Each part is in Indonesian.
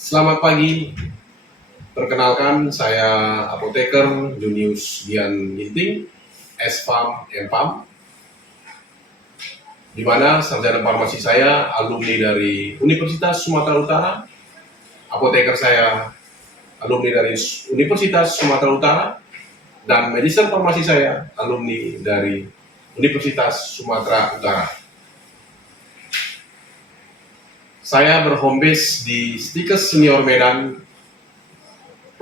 Selamat pagi, perkenalkan saya apoteker Junius Dian Ginting, S.Pharm, M.Pharm, di mana sarjana farmasi saya alumni dari Universitas Sumatera Utara, apoteker saya alumni dari Universitas Sumatera Utara, dan magister farmasi saya alumni dari Universitas Sumatera Utara. Saya berhome base di Stikes Senior Medan,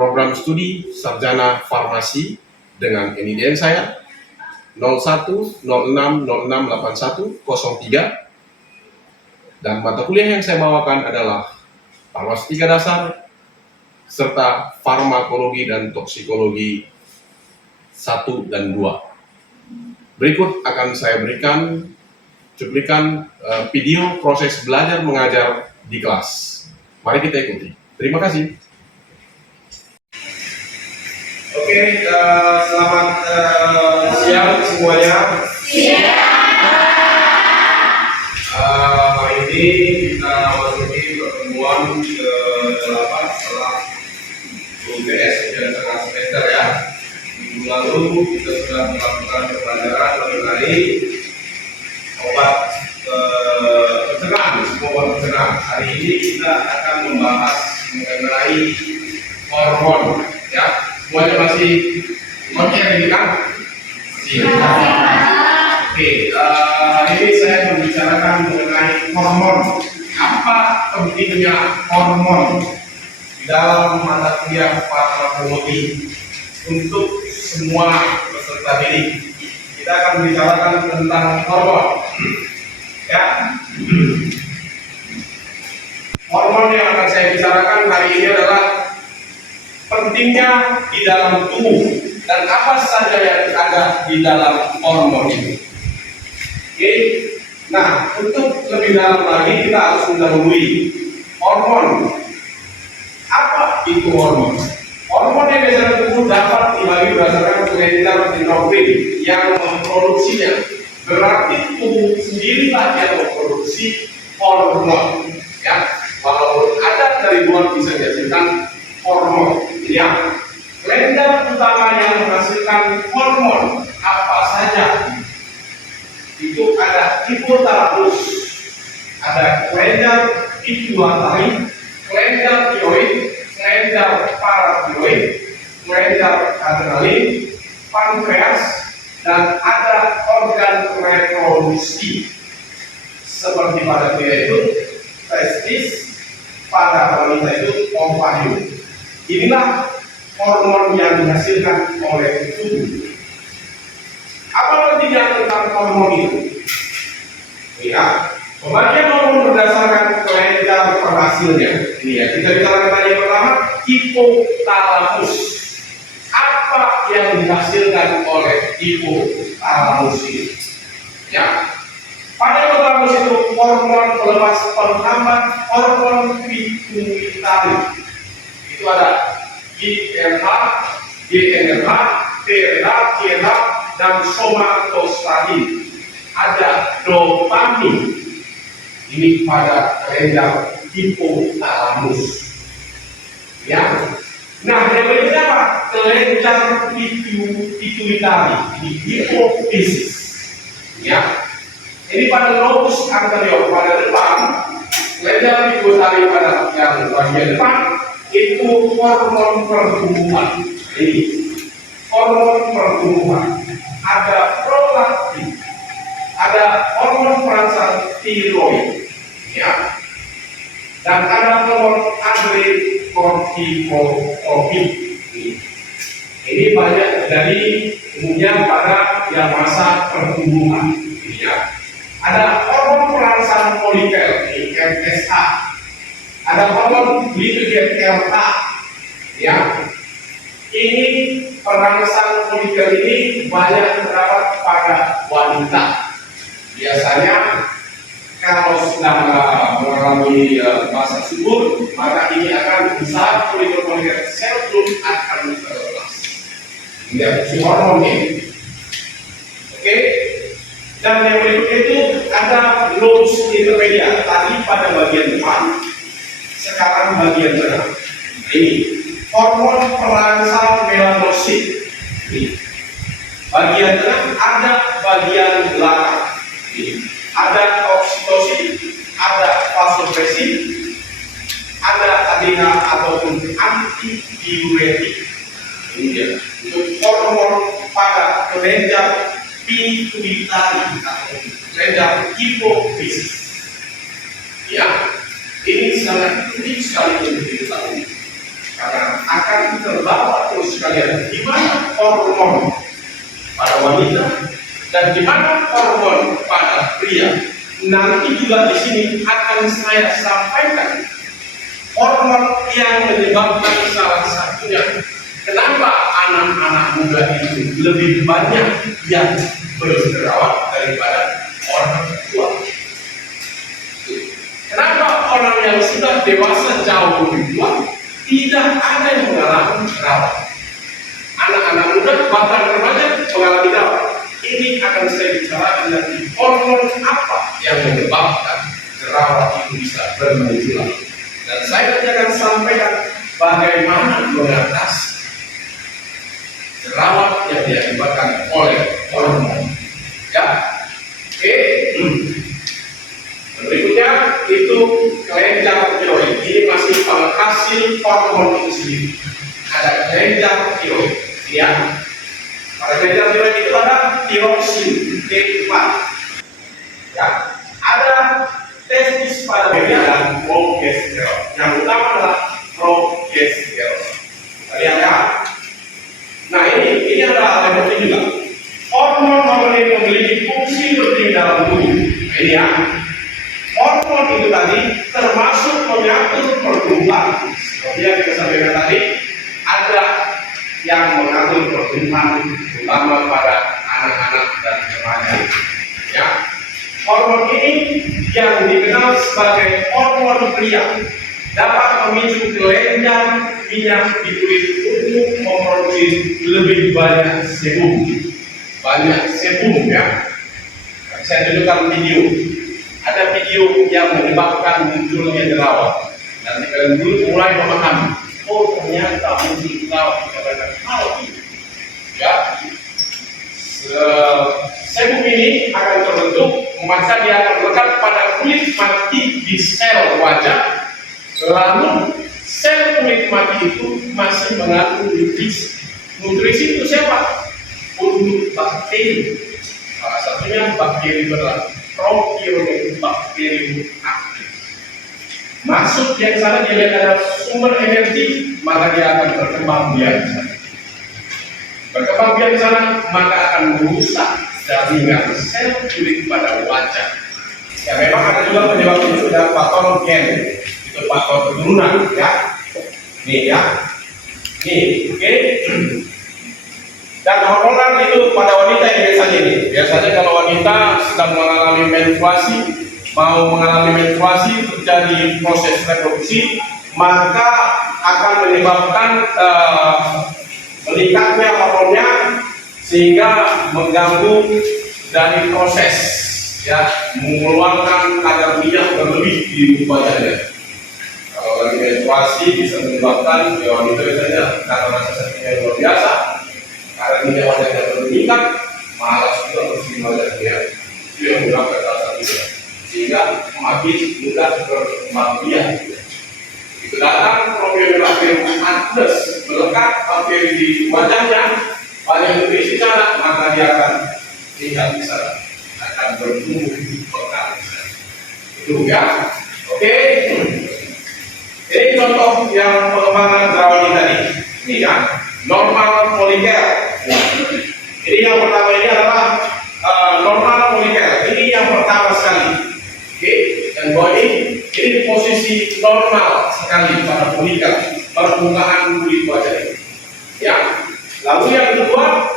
program studi sarjana farmasi dengan NIDN saya 0106068103, dan mata kuliah yang saya bawakan adalah farmasi 3 dasar serta farmakologi dan toksikologi 1 dan 2. Berikut akan saya berikan cuplikan video proses belajar mengajar di kelas. Mari kita ikuti. Terima kasih. Oke, selamat siang semuanya. Hari ini kita masuki pertemuan ke-8 setelah UTS dan tengah semester ya. Minggu lalu kita sudah melakukan pembelajaran mengenai obat pencegahan, obat pencegahan. Hari ini kita akan membahas mengenai hormon ya. Semuanya masih oke ini kan? Oke, hari ini saya membicarakan mengenai hormon. Apa pentingnya hormon di dalam mata kuliah farmakologi untuk semua peserta didik? Kita akan membicarakan tentang hormon. Ya, hormon yang akan saya bicarakan hari ini adalah pentingnya di dalam tubuh dan apa saja yang ada di dalam hormon itu. Oke, nah untuk lebih dalam lagi kita harus mendahului hormon. Apa itu hormon? Hormon yang di dalam tubuh dapat dibagi berdasarkan kelenjar endokrin yang memproduksinya. Berarti tubuh sendirilah yang memproduksi hormon. Ya, walaupun ada dari luar bisa dihasilkan hormon. Ya, kelenjar utama yang menghasilkan hormon apa saja? Itu ada hipotalamus, ada kelenjar pituitari, kelenjar tiroid, kelenjar paratiroid, kelenjar adrenalin, pankreas, dan ada organ reproduksi seperti pada pria itu testis, pada wanita itu ovarium. Inilah hormon yang dihasilkan oleh tubuh. Apa pentingnya tentang hormon itu? Ya, pembagian hormon berdasarkan kelenjar penghasilnya. Ini ya, kita bicarakan tadi yang pertama, hipotalamus. Apa yang dihasilkan oleh hipotalamus ini? Ya, pada hipotalamus itu hormon pelepas penghambat hormon pituitari. Itu ada IRH, GNRH, TRH, CRH, dan somatostagin. Ada dopamin. Ini pada kelenjar hipotalamus. Ya. Nah, yang berikutnya apa? Kelenjar pituitari. Ini hipofisis. Ya. Ini pada lobus anterior pada depan. Kelenjar pituitari pada yang bagian depan itu hormon pertumbuhan. Ini hormon pertumbuhan. Ada prolaktin, ada hormon perangsang tiroid, ya, dan ada hormon adrenokortikotropin. Ini banyak terjadi umumnya pada yang masa pertumbuhan. Ya. Ada hormon perangsang folikel, MSH. Ada hormon glikogen LH, ya. Ini perangsang folikel ini banyak terdapat pada wanita. Biasanya kalau sudah mengalami masa subur, maka ini akan besar folikel sel belum akan terlepas. Ini fungsi hormon ini. Oke. Dan yang berikutnya itu ada lobus intermedia tadi pada bagian depan. Sekarang bagian tengah. Ini hormon perangsang melanosit. Ini bagian tengah, ada bagian belakang. Ini ada oksitosin, ada vasopresin, ada adena ataupun antidiuretik. Ini dia untuk hormon pada kelenjar pituitari atau kelenjar hipofisis. Ya, ini sangat penting sekali untuk diketahui karena akan terbawa terus sekalian di mana hormon pada wanita dan di mana hormon pada pria. Nanti juga di sini akan saya sampaikan hormon yang menyebabkan salah satunya kenapa anak-anak muda itu lebih banyak yang berjerawat daripada orang tua. Kenapa orang yang sudah dewasa jauh lebih tua tidak ada yang mengalami jerawat? Anak-anak muda bahkan remaja mengalami jerawat. Ini akan saya bicarakan nanti hormon apa yang menyebabkan jerawat itu bisa bermunculan. Dan saya nanti akan sampaikan bagaimana mengatasi jerawat yang diakibatkan oleh hormon. Ya, oke. Berikutnya itu kelenjar tiroid. Ini masih penghasil hormon itu sendiri. Ada kelenjar tiroid. Ya. Pada kelenjar tiroid itu ada tiroksin T4. Ya. Ada testis pada bagian dan progesterone. Yang utama adalah progesterone. Lihat ya. Nah ini adalah yang penting juga. Hormon ini memiliki fungsi penting dalam tubuh. Ini ya. Hormon itu tadi termasuk mengatur pertumbuhan. Seperti yang kita sampaikan tadi, ada yang mengatur pertumbuhan terutama pada anak-anak dan remaja. Ya, hormon ini yang dikenal sebagai hormon pria dapat memicu kelenjar minyak di kulit untuk memproduksi lebih banyak sebum. Banyak sebum ya. Saya tunjukkan video. Ada video yang menyebabkan munculnya jerawat. Nanti kalian dulu mulai memahami. Oh ternyata muncul jerawat karena hal ini. Ya. Sebum ini akan terbentuk, maka dia akan melekat pada kulit mati di sel wajah. Lalu sel kulit mati itu masih mengandung nutrisi. Nutrisi itu siapa? Untuk bakteri. Salah satunya bakteri berat. Propionic aktif. Masuk yang sana dia lihat ada sumber energi, maka dia akan berkembang biak di sana. Berkembang biak di sana, maka akan merusak jaringan sel kulit pada wajah. Ya memang ada juga penyebab itu dan faktor gen, itu faktor keturunan ya. Nih ya, nih oke. Dan hormonal itu pada wanita yang biasanya ini. Biasanya kalau wanita sedang mengalami menstruasi, mau mengalami menstruasi terjadi proses reproduksi, maka akan menyebabkan meningkatnya hormonnya sehingga mengganggu dari proses ya mengeluarkan kadar minyak berlebih di tubuh wajahnya. Kalau lagi menstruasi bisa menyebabkan ya wanita biasanya karena rasa sakitnya luar biasa. Karena minyak wajahnya meningkat, malas juga bersih wajahnya. Itu yang menyebabkan salah satunya. Sehingga makin mudah berkembang biak. Itu datang propionic aktif melekat bakteri di wajahnya, banyak nutrisi sana, maka dia akan tinggal di sana, akan bertumbuh bekal. Itu ya. Oke. Ini contoh yang pengembangan jerawat tadi. Ini ya, normal folikel. Ini yang pertama ini adalah normal folikel. Ini yang pertama sekali. Oke, dan bawah ini posisi normal sekali pada folikel permukaan kulit wajah ini. Ya. Lalu yang kedua,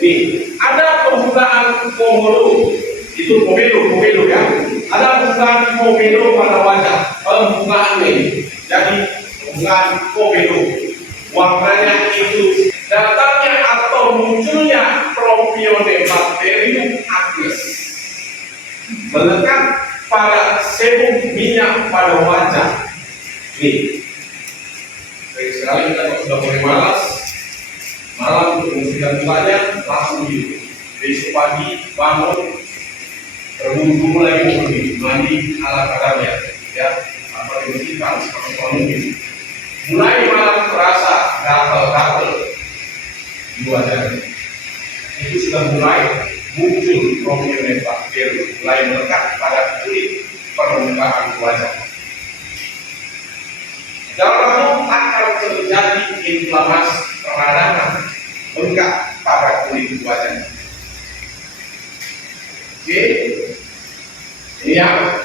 ini ada pembukaan pomelo. Itu pomelo ya. Ada pembukaan pomelo pada wajah. Pembukaan ini. Jadi pembukaan pomelo. Warnanya itu datangnya atau munculnya Propionibacterium acnes melekat pada sebum minyak pada wajah. Nih, baik sekali kita sudah mulai malam untuk membersihkan mukanya, langsung gitu. Besok pagi bangun, berwudu lagi mau mandi ala kadarnya, ya, apa dibersihkan semaksimal mungkin. Mulai malam terasa gatal-gatal di wajah. Itu sudah mulai muncul problem bakteri, mulai melekat pada kulit permukaan wajah. Dalam waktu akan terjadi inflamasi peradangan bengkak pada kulit wajah. Oke, ini yang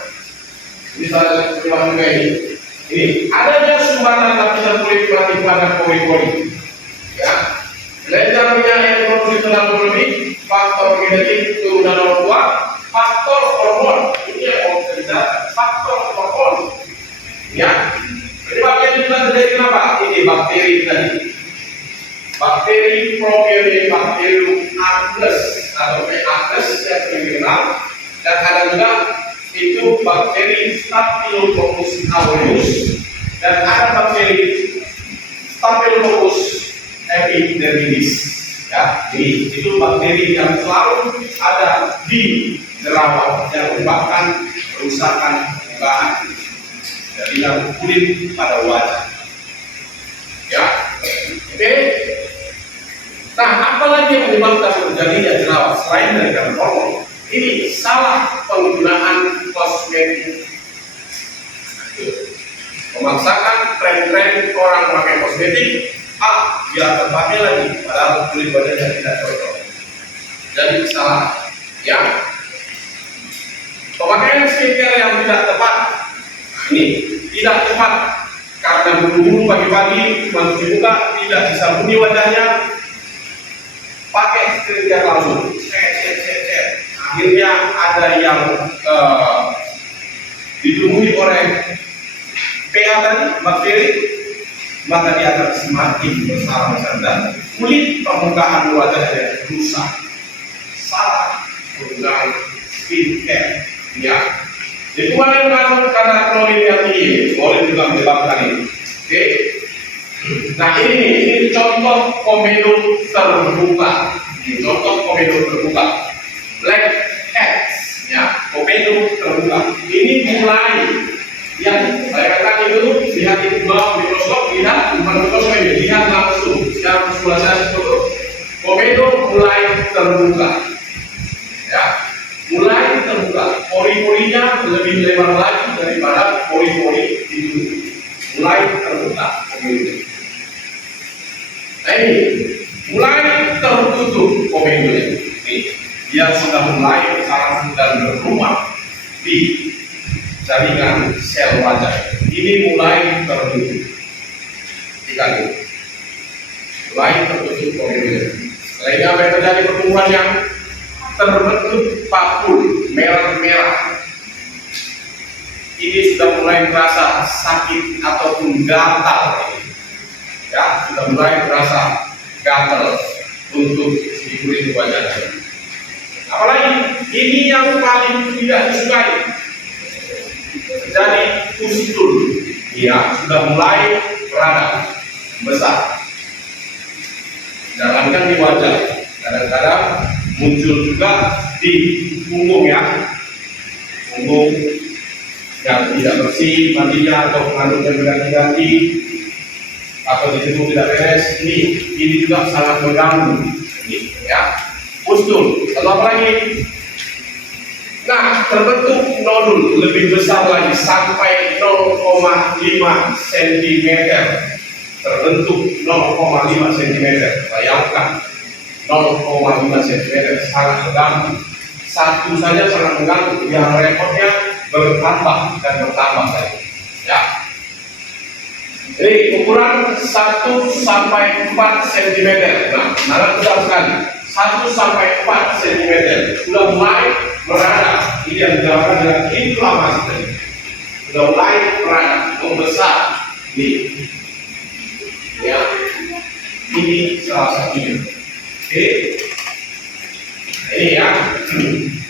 ini salah satu juga ini. Ini adanya sumbatan lapisan kulit mati pada pori-pori. Ya, lejarnya yang produksi terlalu berlebih, faktor genetik turunan orang tua, faktor hormon. Ini yang bisa faktor hormon. Ya, penyebabnya juga terjadi kenapa? Ini bakteri tadi. Bakteri Propionibacterium acnes atau P. acnes yang kriminal, dan ada juga itu bakteri Staphylococcus aureus, dan ada bakteri Staphylococcus epidermidis. Ya, ini itu bakteri yang selalu ada di jerawat yang menyebabkan kerusakan permukaan dari yang kulit pada wajah. Ya, oke. Nah, apalagi yang menyebabkan terjadinya jerawat selain dari karena hormon? Ini salah penggunaan kosmetik. Memaksakan tren-tren orang memakai kosmetik, dia terpakai lagi, padahal kulit wajahnya tidak cocok. Jadi salah. Ya, pemakaian skincare yang tidak tepat. Ini tidak tepat karena buru-buru pagi-pagi mencuci muka, tidak disabuni wajahnya, pakai skincare langsung. Akhirnya ada yang ditumbuhi oleh PA tadi, bakteri, maka dia akan semakin besar dan kulit permukaan wajahnya rusak. Salah penggunaan skincare, ya. Jadi mana yang mengandung kadar klorin yang tinggi, klorin juga menyebabkan ini. Oke. Nah ini contoh komedo terbuka. Contoh komedo terbuka. Blackheads, ya, komedo terbuka. Ini mulai yang saya katakan itu lihat di bawah mikroskop, lihat bukan mikroskop ini, lihat langsung secara visualisasi itu komedo mulai terbuka, ya, mulai terbuka. Pori-porinya lebih lebar lagi daripada pori-pori itu, mulai terbuka komedo. Nah ini mulai tertutup komedo ini. Yang sudah mulai saraf dan berumah di jaringan sel wajah. Ini mulai tertutup. Mulai tertutup komedo. Sehingga apa yang terjadi pertumbuhan yang terbentuk papul merah-merah. Ini sudah mulai terasa sakit ataupun gatal. Ya, sudah mulai terasa gatal untuk di kulit wajah. Apalagi ini yang paling tidak disukai, jadi pustul, ya, sudah mulai radang besar. Jangankan di wajah, kadang-kadang muncul juga di punggung, ya, punggung yang tidak bersih mandinya atau mengandung yang berganti-ganti atau disebut tidak beres. Ini juga sangat mengganggu, ini, ya. Pustul, atau apa lagi? Nah, terbentuk nodul lebih besar lagi sampai 0,5 cm. Terbentuk 0,5 cm. Bayangkan 0,5 cm sangat mengganggu. Satu saja sangat mengganggu, yang repotnya bertambah dan bertambah saja. Ya. Jadi ukuran 1 sampai 4 cm. Nah, sangat besar sekali. 1 sampai 4 cm sudah mulai meradang. Ini yang dinamakan dengan inflamasi tadi. Sudah mulai meradang, membesar. Ini, ya, ini salah satunya. Oke, ini ya.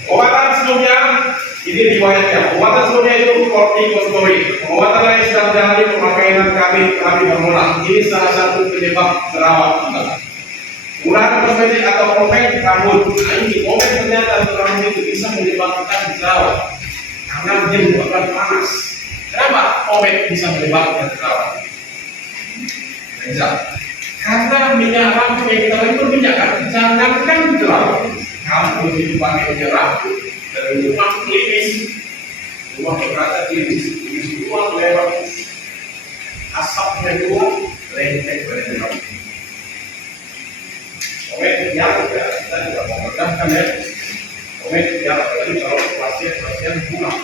Obatan sebelumnya Ini riwayatnya. Pengobatan sebelumnya itu kortikosteroid. Pengobatan lain sedang menjalani pemakaian kami bermula. Ini salah satu penyebab jerawat kita. Penggunaan kosmetik atau pomade rambut. Nah ini pomade ternyata untuk rambut itu bisa menyebabkan jerawat karena dia menyebabkan panas. Kenapa pomade bisa menyebabkan jerawat? Karena minyak rambut yang kita pakai berminyak kan, jangankan jerawat. Kamu begitu pakai minyak rambut dari rumah klinis, rumah berkaca klinis, rumah lewat asapnya keluar, lengket pada jerawat. Pomade yang kita juga memudahkan ya. Pomade yang tadi kalau pasien pulang,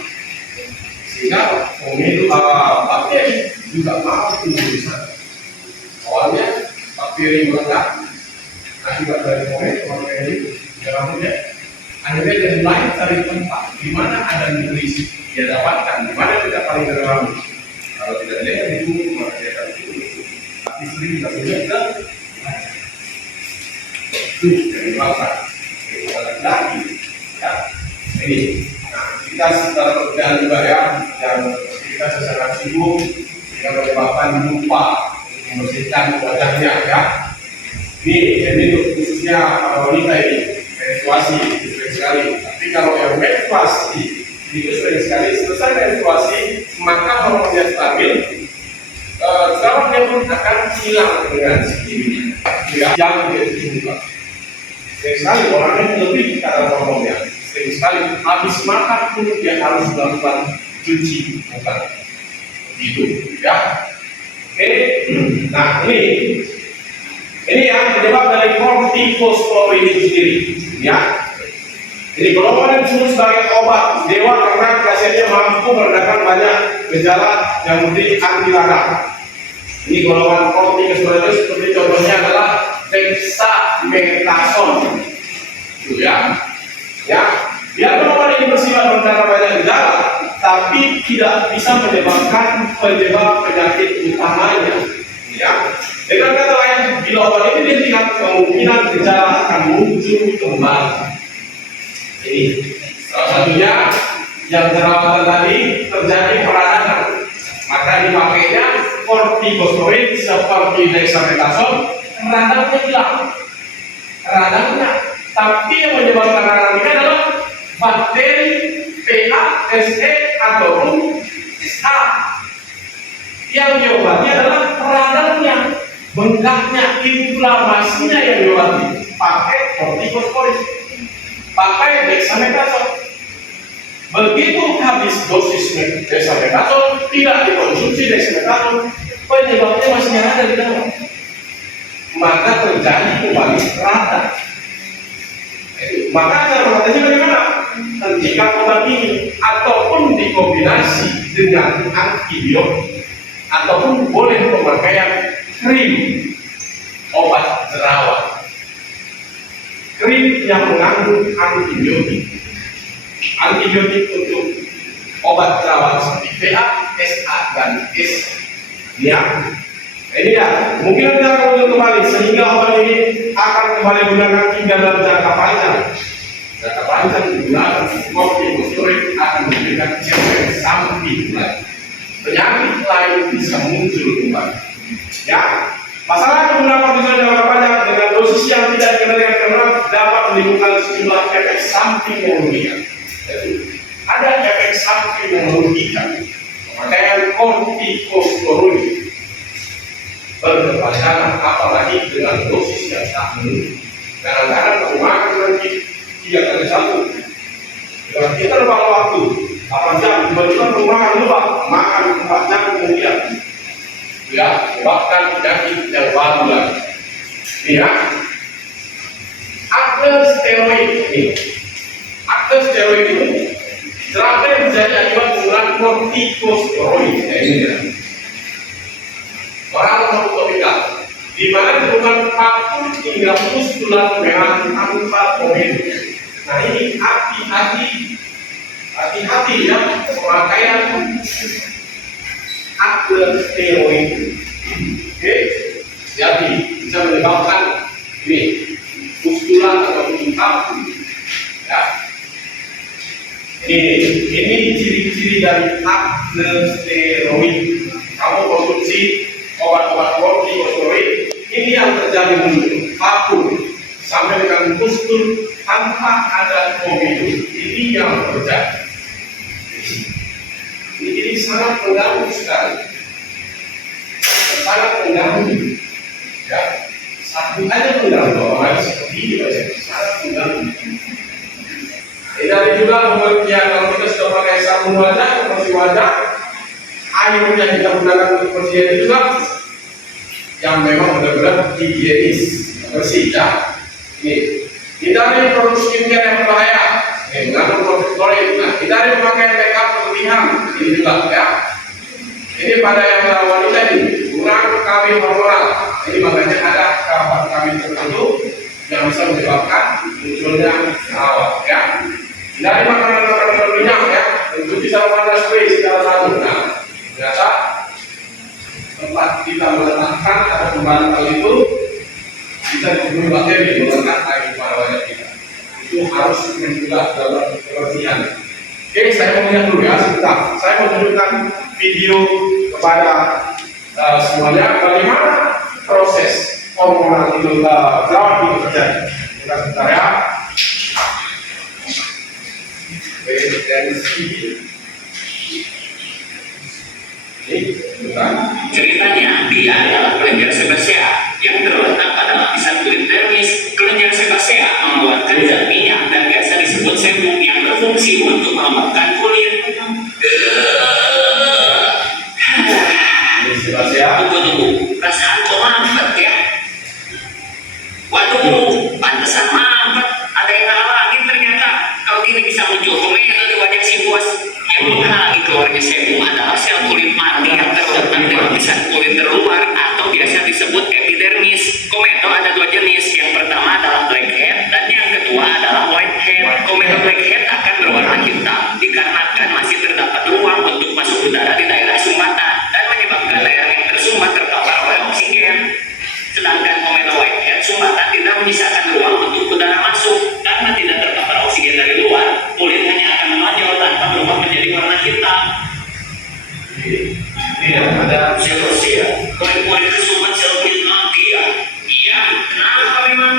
sehingga pomade itu bakteri juga mau tumbuh di sana. Awalnya bakteri meledak akibat dari pomade itu rambutnya. Akhirnya dari lain cari tempat di mana ada nutrisi dia dapatkan, di mana tidak paling dari rambut. Kalau tidak ada yang ditunggu maka dia akan turun. Tapi sering kita punya ke itu dari belakang lagi ya ini. Nah kita setelah pekerjaan juga ya yang kita secara sibuk kita menyebabkan lupa membersihkan wajahnya ya. Ini untuk khususnya wanita ini menstruasi itu sering sekali. Tapi kalau yang menstruasi itu sering sekali selesai menstruasi maka hormonnya stabil, jerawatnya pun akan hilang dengan sendirinya. Yang dia juga sering sekali orang yang lebih kadar hormonnya. Sering sekali habis makan pun dia harus melakukan cuci muka. Gitu ya. Oke, nah ini yang penyebab dari kortikosteroid itu sendiri, ya. Ini golongan yang disebut sebagai obat dewa karena khasiatnya mampu meredakan banyak gejala yang berdiri anti radang. Ini golongan kortikosteroid seperti contohnya adalah dexamethasone, itu ya. Biar golongan ini bersifat meredakan banyak gejala, tapi tidak bisa menyebabkan penyebab penyakit utamanya. Ya. Dengan kata lain, bila obat ini dilihat kemungkinan gejala akan muncul kembali. Ini salah satunya yang jerawatan tadi terjadi peradangan, maka dipakainya kortikosteroid seperti dexamethasone, radangnya hilang. Radangnya, tapi yang menyebabkan radang ini adalah bakteri PHSE ataupun SA. Yang diobati adalah radangnya, bengkaknya, inflamasinya yang diobati. Pakai kortikosteroid, pakai dexamethasone. Begitu habis dosis dexamethasone, tidak dikonsumsi dexamethasone, penyebabnya masih ada di dalam, maka terjadi kembali radang. Maka cara mengatasinya bagaimana? Hentikan obat ini ataupun dikombinasi dengan antibiotik ataupun boleh pemakaian krim obat jerawat, krim yang mengandung antibiotik untuk obat jerawat seperti PA, SA dan S. Ya, ini ya mungkin nanti akan muncul kembali sehingga obat ini akan kembali gunakan hingga dalam jangka panjang. Jangka panjang digunakan kortikosteroid akan memberikan efek samping lain. Penyakit lain bisa muncul kembali. Ya, masalah penggunaan kortikosteroid jangka panjang dengan dosis yang tidak dikendalikan karena dapat menimbulkan sejumlah efek samping yang merugikan. Ada efek samping yang merugikan. Pemakaian kortikosteroid berkepanjangan apalagi dengan dosis yang tak menentu. Kadang-kadang kamu makan nanti 3 kali 1. Dengan kita lupa waktu 8 jam, tiba-tiba kamu makan 4 jam kemudian. Ya, menyebabkan penyakit yang baru lagi. Ya, akne steroid ini. Akne steroid ini terakhir terjadi akibat penggunaan kortikosteroid. Ini ya. Orang topikal, di mana ditemukan paku hingga pustulan merah tanpa pomade. Nah ini hati-hati ya pemakaian akne steroid. Oke, jadi bisa menyebabkan ini pustulan atau paku. Ya, Ini ciri-ciri dari acne steroid. Kamu konsumsi obat-obat kortikosteroid, ini yang terjadi muncul vakum sampai dengan pustul tanpa ada komedo. Ini yang terjadi. Ini sangat mengganggu sekali, sangat mengganggu. Ya, satu aja mengganggu orang seperti ini saja, sangat mengganggu. Dari juga pengertian kalau kita sudah pakai sabun wajah, bersih wajah, air yang kita gunakan untuk bersih itu juga yang memang benar-benar higienis, bersih ya. Ini hindari produk skincare yang berbahaya, mengandung kortikosteroid. Nah, hindari memakai makeup berlebihan, ini juga ya. Ini pada yang wanita ini kurang kawin hormonal, ini makanya ada kapan kawin tertentu yang bisa menyebabkan munculnya jerawat ya. Dari makanan-makanan berminyak ya, mengikuti saluran spray secara sabun. Nah, ternyata tempat kita meletakkan atau pembantal itu bisa dipenuhi bakteri melekat air pada wajah kita. Itu harus juga dalam kebersihan. Oke, saya mau lihat dulu ya sebentar. Saya mau tunjukkan video kepada semuanya bagaimana proses hormonal itu jerawat itu terjadi. Kita sebentar ya. Ceritanya, dia adalah kelenjar sebasea yang terletak pada lapisan kulit dermis. Kelenjar sebasea mengeluarkan zat minyak dan biasa disebut sebum yang berfungsi untuk melembabkan kulit. Tunggu, perasaan kok mampet ya? Waduh, pantesan mampet. Ada yang ngalangin ternyata. Kalau gini bisa muncul komedo di wajah si bos. Yang menghalangi keluarnya sebum adalah sel kulit mati yang terletak di lapisan kulit terluar atau biasa disebut epidermis. Komedo ada dua jenis. Yang pertama adalah blackhead dan yang kedua adalah whitehead. Komedo blackhead akan berwarna hitam dikarenakan masih terdapat ruang untuk masuk udara di daerah sumbatan dan menyebabkan daerah yang tersumbat terpapar oleh oksigen. Sedangkan komedo whitehead sumbatan tidak menyisakan ruang untuk udara masuk karena tidak terpapar oksigen dari luar. Kulit hanya akan menonjol tanpa berubah menjadi warna hitam. Ini ada Sebasea, kulit-kulit kesumbat sel kulit mati ya? Iya, kenapa memang?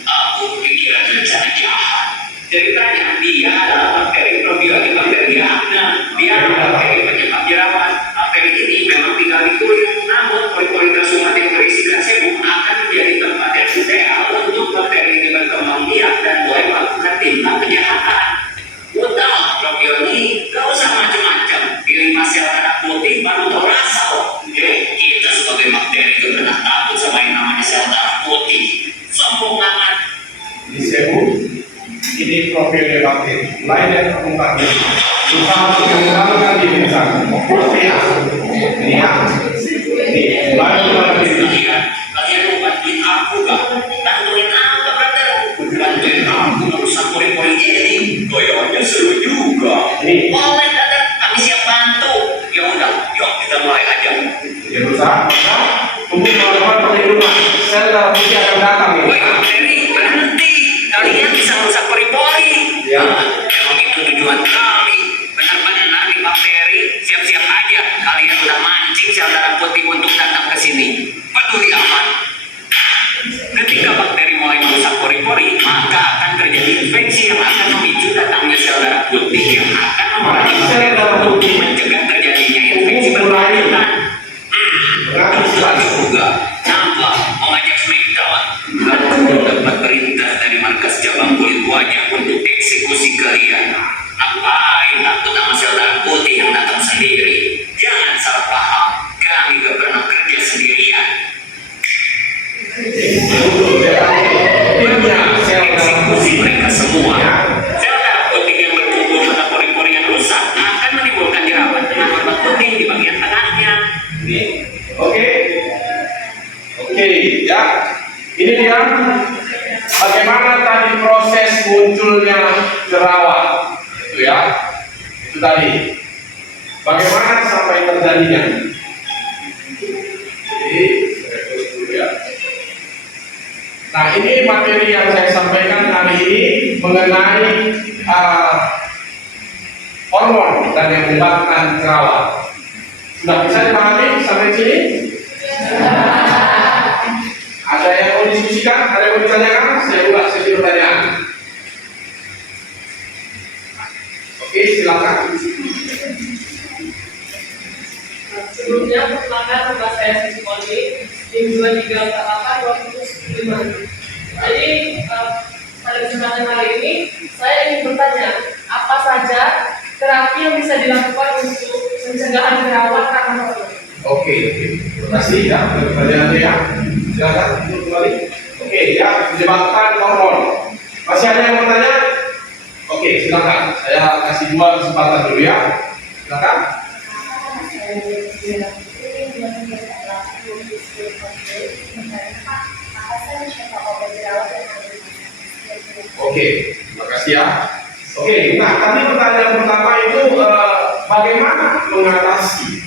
Aku pikiran rencana jahat. Ceritanya, dia adalah bakteri probiotik bakteri acne. Dia adalah bakteri penyebab jerawat. Bakteri ini memang tinggal di kulit, namun kulit-kulit kesumbat yang berisi sebum akan menjadi tempat yang ideal untuk bakteri ini berkembang biak dan mulai melakukan tindak kejahatan. Udah, probiotik, gak usah macam-macam. Pilih sel darah putih baru tahu rasa loh. Kita sebagai bakteri itu pernah takut sama yang namanya sel darah putih. Sombong amat. Ini sebum, ini profilnya bakteri. Lain dari permukaan ini. Usaha yang menggunakan di misalnya. Ya, ini ya. Ini lain Kalian mau bantuin aku gak? Bantuin apa, brother? Bantuin aku merusak pori-pori ini. Kayaknya seru juga. Ini. Boleh, brother. Kami siap bantu. Ya udah, yuk kita mulai aja. Ya berusaha. Tunggu teman-teman pakai rumah. Sel darah putih akan datang nih. Woi, bakteri, berhenti. Kalian bisa merusak pori-pori. Ya. Emang itu tujuan kami. Benar-benar nih bakteri. Siap-siap aja. Kalian udah mancing sel darah putih untuk datang ke sini. Peduli amat. Ketika bakteri mulai merusak pori-pori, maka akan terjadi infeksi yang akan memicu datangnya sel darah putih yang akan memerangi bakteri untuk mencegah terjadinya infeksi berkelanjutan. Juga nampak mengajak Smackdown. Kamu dapat perintah dari markas cabang kulit wajah untuk eksekusi kalian. Ngapain takut sama sel darah putih yang datang sendiri? Jangan salah paham, kami gak pernah kerja sendirian. Eksekusi mereka semua. Sel darah putih yang berkumpul pada pori-pori yang rusak akan menimbulkan jerawat dengan warna putih di bagian tengahnya. Oke, ya. Ini dia bagaimana tadi proses munculnya jerawat. Itu ya. Itu tadi. Bagaimana sampai terjadinya? Jadi, ya. Nah, ini materi yang saya sampaikan hari ini mengenai dan yang menyebabkan jerawat. Sudah bisa dipahami sampai sini? Ada yang mau diskusikan? Ada yang mau ditanyakan? Saya buka sesi pertanyaan. Oke, silakan. Sebelumnya, perkenalkan nama saya Sisi Moni, tim 2348-2015. Jadi, pada kesempatan hari ini, saya ingin bertanya, apa saja terapi yang bisa dilakukan untuk pencegahan jerawat karena hormon? Oke, terima kasih ya pertanyaannya ya. Silakan untuk kembali. Oke, ya menyebabkan hormon. Masih ada yang bertanya? Oke, silakan. Saya kasih dua kesempatan dulu ya. Silakan. Oke, terima kasih ya. Oke, nah tadi pertanyaan pertama itu bagaimana mengatasi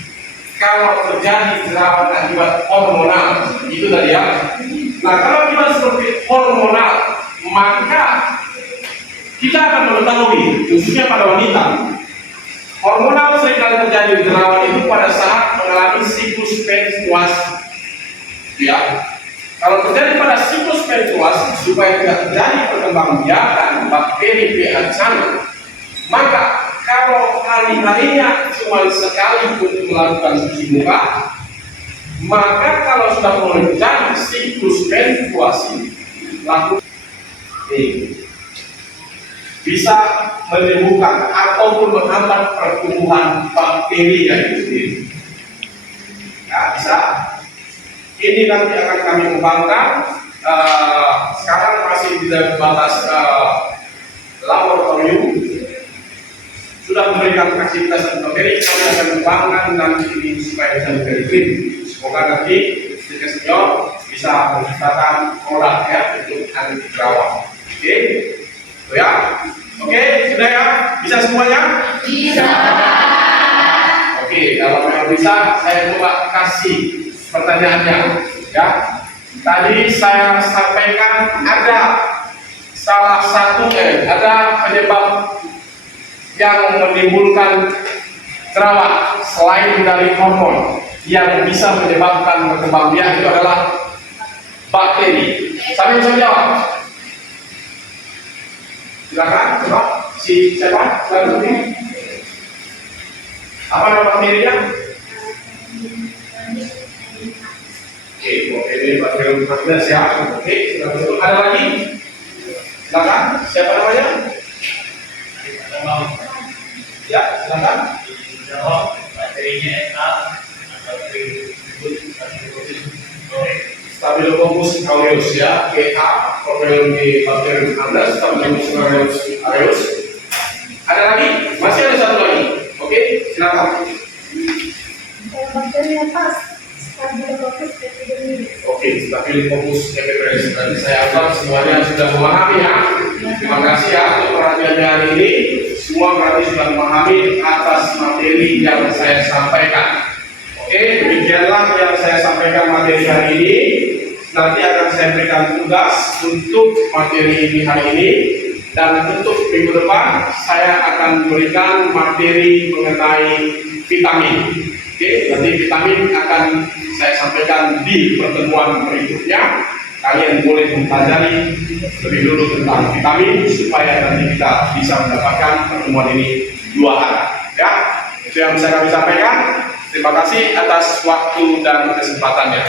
kalau terjadi jerawat akibat hormonal, itu tadi ya. Nah kalau akibat seperti hormonal, maka kita akan mengetahui, khususnya pada wanita, hormonal seringkali terjadi jerawat itu pada saat mengalami siklus menstruasi. Ya, kalau terjadi pada siklus menstruasi, supaya tidak terjadi perkembangbiakan bakteri pH sana, maka kalau hari-harinya cuma sekali untuk melakukan cuci muka, maka kalau sudah mulai terjadi siklus menstruasi, lakukan bisa menimbulkan ataupun menghambat pertumbuhan bakteri yang itu sendiri. Ya, bisa. Ini nanti akan kami kembangkan. Sekarang masih di batas laboratorium. Sudah memberikan aktivitas dan materi, kami akan kembangkan nanti ini supaya bisa menjadi krim. Semoga nanti ketika senior bisa menciptakan produk ya untuk anti jerawat. Oke, ya. Oke, sudah ya? Bisa semuanya? Bisa. Oke, kalau memang bisa, saya coba kasih pertanyaannya. Ya, tadi saya sampaikan ada salah satu ada penyebab yang menimbulkan jerawat selain dari hormon yang bisa menyebabkan perkembangbiakan itu adalah bakteri. Siapa yang bisa jawab? Silakan, coba si siapa? Silakan. Apa nama bakterinya? Oke, ini bakteri Magnus ya. Oke, silakan. Ada lagi? Silakan. Siapa namanya? Ya, silakan. Jawab materinya Staphylococcus aureus ya, PA, Propionibacterium bakteri Magnus, Staphylococcus aureus. Ada lagi? Masih ada satu lagi. Oke, silakan. Bakteri apa? Staphylococcus epidermidis. Oke, Staphylococcus epidermidis. Tadi saya anggap semuanya sudah memahami ya. Terima kasih ya untuk perhatiannya hari ini. Semua berarti sudah memahami atas materi yang saya sampaikan. Oke, demikianlah yang saya sampaikan materi hari ini. Nanti akan saya berikan tugas untuk materi ini hari ini. Dan untuk minggu depan saya akan berikan materi mengenai vitamin. Oke, nanti vitamin akan saya sampaikan di pertemuan berikutnya. Kalian boleh mempelajari lebih dulu tentang vitamin supaya nanti kita bisa mendapatkan pertemuan ini 2 arah. Ya, itu yang bisa kami sampaikan. Terima kasih atas waktu dan kesempatannya.